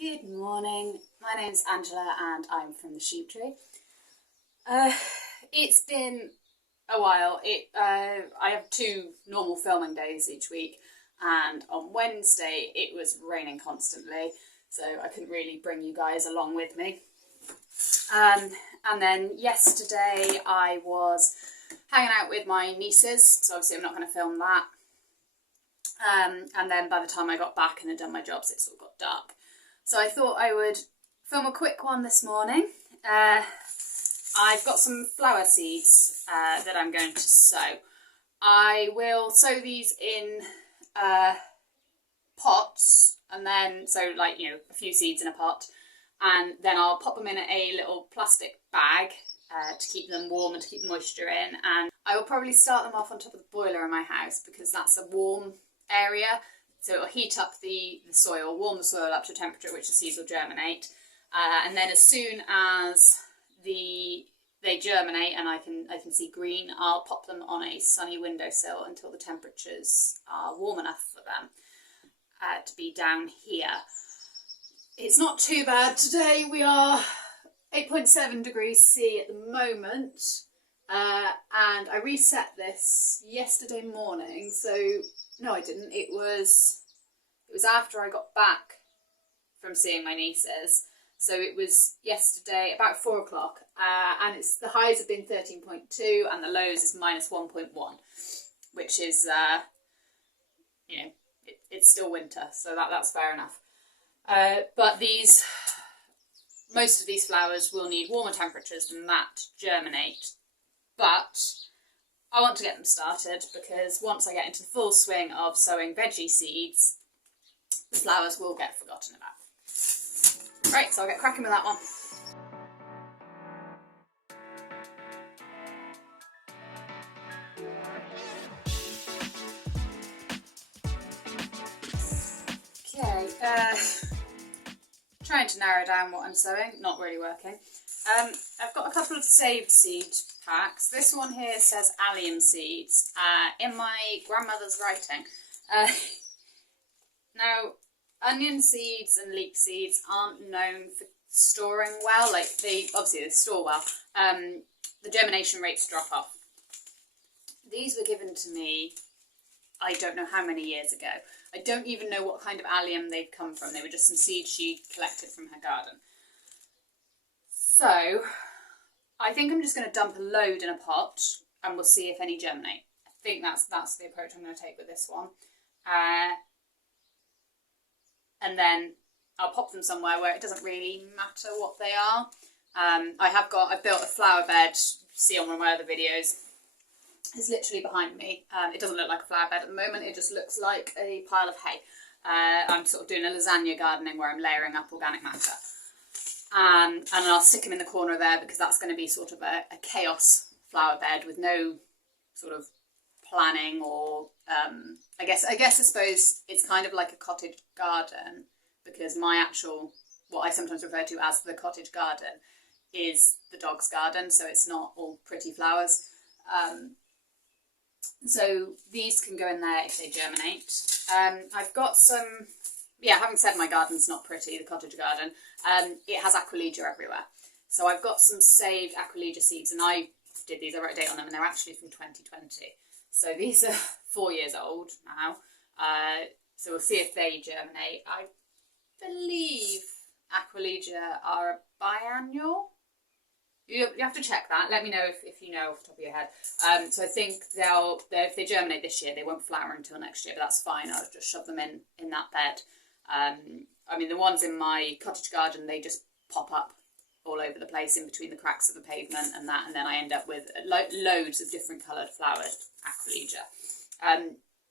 Good morning, my name's Angela and I'm from the sheep tree. It's been a while. I have 2 normal filming days each week, and on Wednesday it was raining constantly, so I couldn't really bring you guys along with me. And then yesterday I was hanging out with my nieces, so obviously I'm not going to film that. And then by the time I got back and had done my jobs, it sort of got dark. So I thought I would film a quick one this morning. I've got some flower seeds that I'm going to sow. I will sow these in pots, and then a few seeds in a pot, and then I'll pop them in a little plastic bag to keep them warm and to keep the moisture in. And I will probably start them off on top of the boiler in my house because that's a warm area. So it'll heat up the soil, warm the soil up to a temperature at which the seeds will germinate. And then as soon as they germinate and I can see green, I'll pop them on a sunny windowsill until the temperatures are warm enough for them to be down here. It's not too bad today. We are 8.7 degrees C at the moment. And I reset this yesterday morning, so no, I didn't. It was after I got back from seeing my nieces. So it was yesterday about 4 o'clock, and the highs have been 13.2 and the lows is minus 1.1, which is it's still winter, so that's fair enough. But most of these flowers will need warmer temperatures than that to germinate. But I want to get them started because once I get into the full swing of sowing veggie seeds, the flowers will get forgotten about. Right, so I'll get cracking with that one. Okay, trying to narrow down what I'm sowing, not really working. I've got a couple of saved seed packs. This one here says allium seeds in my grandmother's writing. Now, onion seeds and leek seeds aren't known for storing well. They store well. The germination rates drop off. These were given to me, I don't know how many years ago. I don't even know what kind of allium they'd come from. They were just some seeds she collected from her garden. So, I think I'm just going to dump a load in a pot and we'll see if any germinate. I think that's the approach I'm going to take with this one. And then I'll pop them somewhere where it doesn't really matter what they are. I've built a flower bed, see on one of my other videos. It's literally behind me. It doesn't look like a flower bed at the moment, it just looks like a pile of hay. I'm sort of doing a lasagna gardening where I'm layering up organic matter. And I'll stick them in the corner there because that's going to be sort of a chaos flower bed with no sort of planning or I suppose it's kind of like a cottage garden because what I sometimes refer to as the cottage garden is the dog's garden, so it's not all pretty flowers. So these can go in there if they germinate. I've got some, having said my garden's not pretty, the cottage garden, it has aquilegia everywhere. So I've got some saved aquilegia seeds, and I wrote a date on them, and they're actually from 2020. So these are 4 years old now. So we'll see if they germinate. I believe aquilegia are a biannual. You have to check that. Let me know if you know off the top of your head. So I think if they germinate this year, they won't flower until next year, but that's fine. I'll just shove them in that bed. The ones in my cottage garden, they just pop up all over the place in between the cracks of the pavement and then I end up with loads of different coloured flowered aquilegia.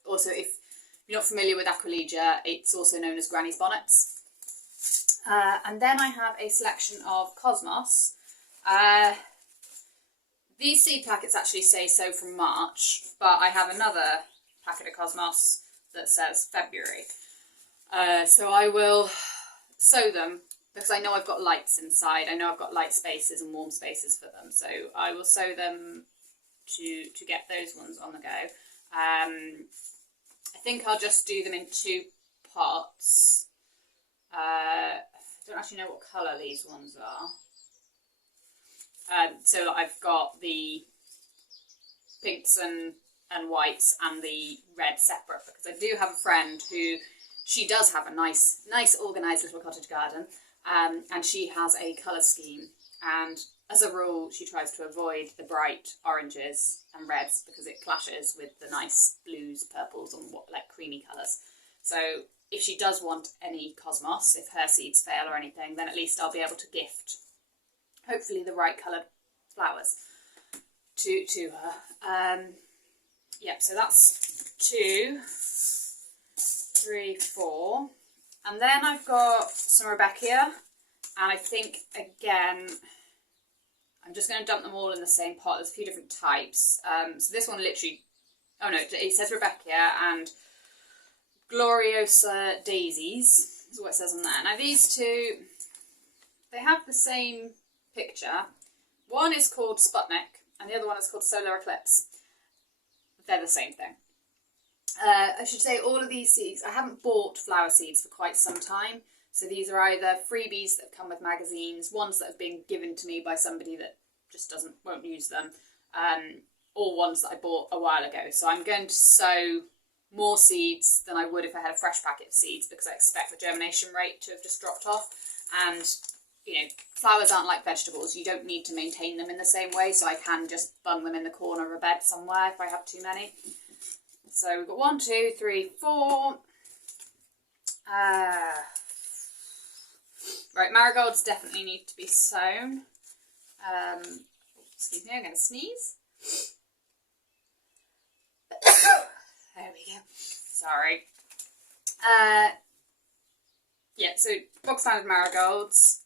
Also, if you're not familiar with aquilegia, it's also known as granny's bonnets. And then I have a selection of cosmos. These seed packets actually say so from March, but I have another packet of cosmos that says February. So I will sow them because I know I've got lights inside. I know I've got light spaces and warm spaces for them. So I will sow them to get those ones on the go. I think I'll just do them in 2 pots. actually know what colour these ones are. So I've got the pinks and whites and the red separate, because I do have a friend who, she does have a nice organised little cottage garden, and she has a colour scheme, and as a rule she tries to avoid the bright oranges and reds because it clashes with the nice blues, purples and like creamy colours. So if she does want any cosmos, if her seeds fail or anything, then at least I'll be able to gift hopefully the right coloured flowers to her. Yep, so that's 2, 3, 4. And then I've got some Rebecca, and I think, again, I'm just going to dump them all in the same pot. There's a few different types. So this one literally, oh no, it says Rebecca and Gloriosa Daisies, is what it says on there. Now these two, they have the same picture. One is called Sputnik, and the other one is called Solar Eclipse. They're the same thing. I should say all of these seeds, I haven't bought flower seeds for quite some time. So these are either freebies that have come with magazines, ones that have been given to me by somebody that just won't use them, or ones that I bought a while ago. So I'm going to sow more seeds than I would if I had a fresh packet of seeds, because I expect the germination rate to have just dropped off. And you know, flowers aren't like vegetables. You don't need to maintain them in the same way, so I can just bung them in the corner of a bed somewhere if I have too many. So we've got 1, 2, 3, 4. Right, marigolds definitely need to be sown. Excuse me, I'm going to sneeze. There we go. Sorry. Yeah, so box standard marigolds.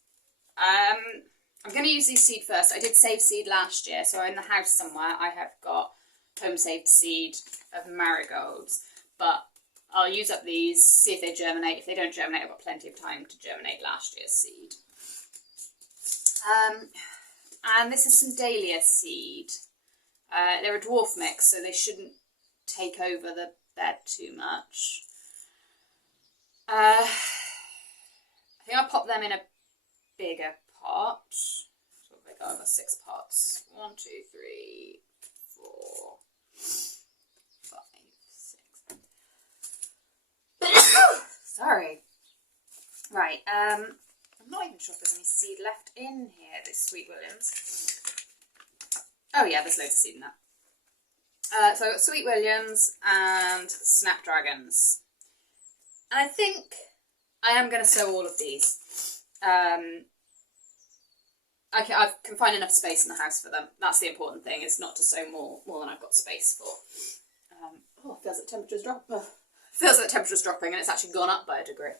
I'm going to use these seed first. I did save seed last year, so in the house somewhere I have got home saved seed of marigolds, but I'll use up these, see if they germinate. If they don't germinate, I've got plenty of time to germinate last year's seed. And this is some dahlia seed. They're a dwarf mix, so they shouldn't take over the bed too much. I think I'll pop them in a bigger pot. So what have I got? I've got 6 pots. 1, 2, 3, 4, 5, 6. Sorry. Right, I'm not even sure if there's any seed left in here, this Sweet Williams. Oh yeah, there's loads of seed in that. So I've got Sweet Williams and Snapdragons. And I think I am going to sow all of these. I can find enough space in the house for them. That's the important thing, is not to sow more than I've got space for. Oh, it feels like temperature's dropping, and it's actually gone up by a degree.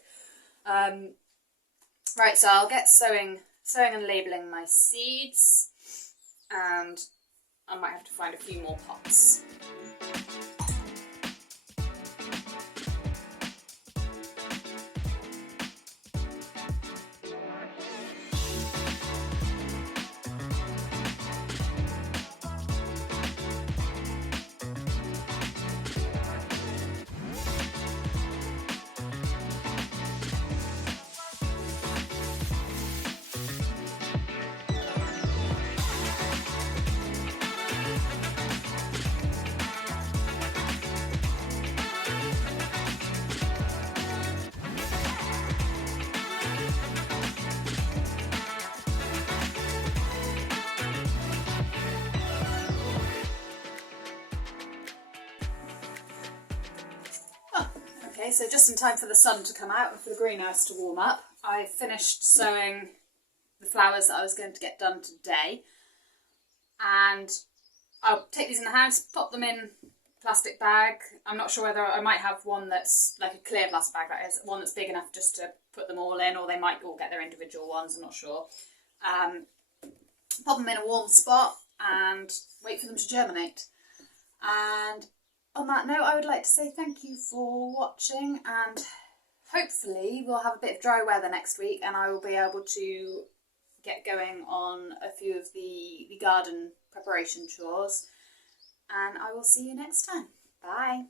Right, so I'll get sowing and labelling my seeds, and I might have to find a few more pots. Okay, so just in time for the sun to come out and for the greenhouse to warm up. I finished sowing the flowers that I was going to get done today, and I'll take these in the house, pop them in a plastic bag. I'm not sure whether I might have one that's like a clear plastic bag, that is, one that's big enough just to put them all in, or they might all get their individual ones, I'm not sure. Pop them in a warm spot and wait for them to germinate. And on that note, I would like to say thank you for watching, and hopefully we'll have a bit of dry weather next week and I will be able to get going on a few of the garden preparation chores, and I will see you next time. Bye.